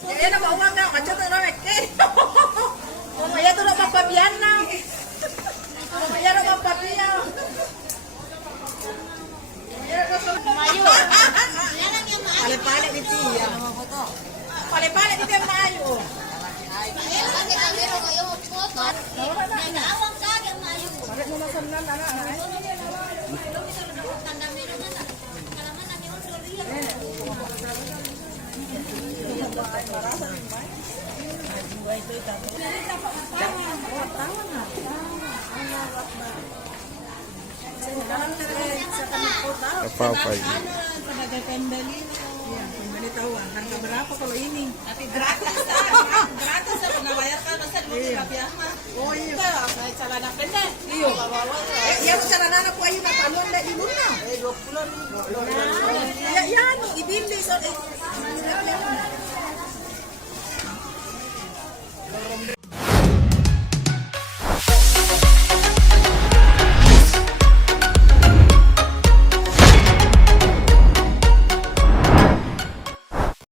Kaya na mauwang na, kachat na namin. Mamaya to na magpabiyan na. Mamaya na magpabiyan. Mayo. Pali-pali dito yan. Pali-pali dito yung mayo. Bakit mo nasamnan na na? Apa-apa ini? Sebagai pembeli, ya pembeli tahu harga berapa kalau ini? Tapi gratis sa pinabayarkan masa mo kapiah mah. Oh iya. May celana pendek. Iyo. Bawa Yang sa nanana po ayun na paluan na di muna. 20 ni. Ya yan, ibili so